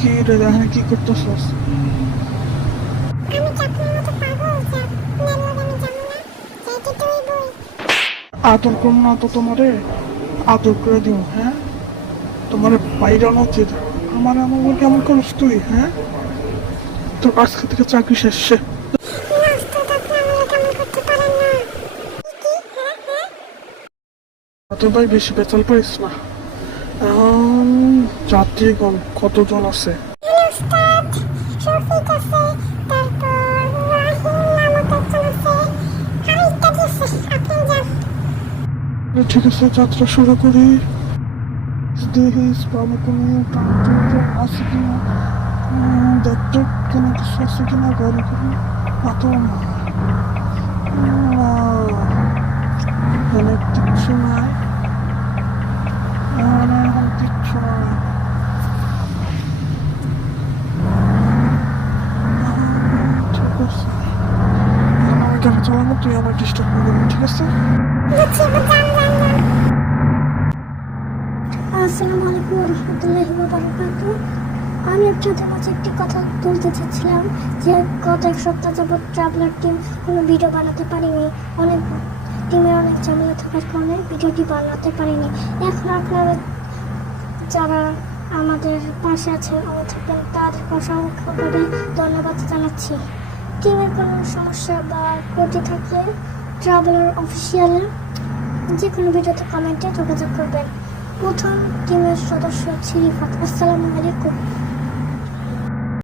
কি রে এখানে কি করতেছস? আদর করুন না তো তোমারে। আদর করে দিও হ্যাঁ? তোমার বাইরানো উচিত। আমার আমার কেমন করিস তুই হ্যাঁ? তোর আজকে থেকে চাকরি শেষে কি? হ্যাঁ হ্যাঁ। তোর ভাই বেশি বেচাল পারিস না। এখন যাত্রীগণ কতজন আছে? ঠিক আছে, যাত্রা শুরু করি। দেখিস পাবো কোনো আছে কিনা কোনো কিছু গাড়ি করে না না অনেক কিচ্ছু নাই। আমি গাড়ি চালাবো তুই আমার ডিস্টার্ব করবি ঠিক আছে আসসালামু আলাইকুম আমি আপনাদের মাঝে একটি কথা বলতে চাচ্ছিলাম যে গত এক সপ্তাহ যাবৎ ট্রাভেলার টিম কোনো ভিডিও বানাতে পারিনি অনেক টিমের অনেক ঝামেলা থাকার কারণে ভিডিওটি বানাতে পারিনি এখন আপনারা যারা আমাদের পাশে আছে এবং থাকবেন তাদেরকে অসংখ্যভাবে ধন্যবাদ জানাচ্ছি। টিমের কোনো সমস্যা বা ক্ষতি থাকলে ট্রাভেলার অফিসিয়াল যে কোনো ভিডিওতে কমেন্টে যোগাযোগ করবেন। প্রথম টিমের সদস্য শ্রীফাত রিফাত আসসালামু আলাইকুম।